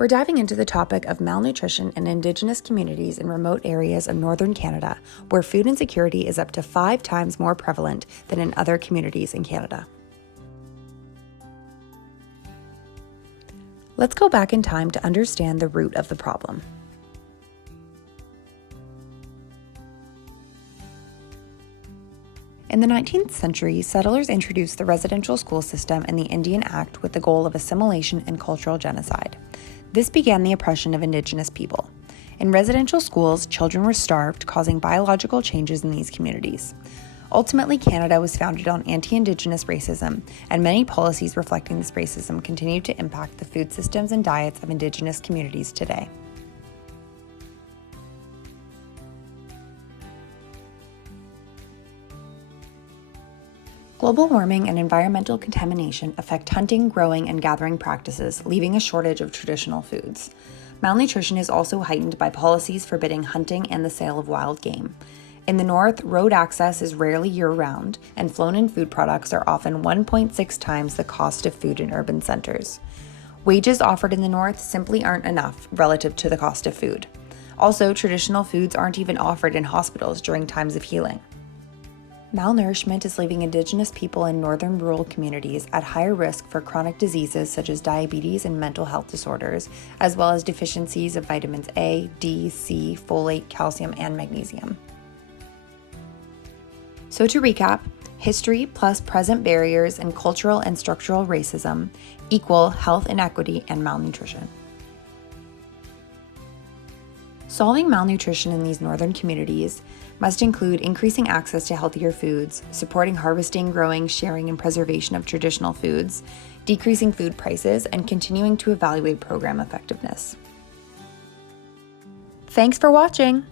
We're diving into the topic of malnutrition in Indigenous communities in remote areas of northern Canada, where food insecurity is up to 5 times more prevalent than in other communities in Canada. Let's go back in time to understand the root of the problem. In the 19th century, settlers introduced the residential school system and the Indian Act with the goal of assimilation and cultural genocide. This began the oppression of Indigenous people. In residential schools, children were starved, causing biological changes in these communities. Ultimately, Canada was founded on anti-Indigenous racism, and many policies reflecting this racism continue to impact the food systems and diets of Indigenous communities today. Global warming and environmental contamination affect hunting, growing, and gathering practices, leaving a shortage of traditional foods. Malnutrition is also heightened by policies forbidding hunting and the sale of wild game. In the north, road access is rarely year-round, and flown-in food products are often 1.6 times the cost of food in urban centers. Wages offered in the north simply aren't enough relative to the cost of food. Also, traditional foods aren't even offered in hospitals during times of healing. Malnourishment is leaving Indigenous people in northern rural communities at higher risk for chronic diseases such as diabetes and mental health disorders, as well as deficiencies of vitamins A, D, C, folate, calcium, and magnesium. So to recap, history plus present barriers and cultural and structural racism equal health inequity and malnutrition. Solving malnutrition in these northern communities must include increasing access to healthier foods, supporting harvesting, growing, sharing, and preservation of traditional foods, decreasing food prices, and continuing to evaluate program effectiveness. Thanks for watching!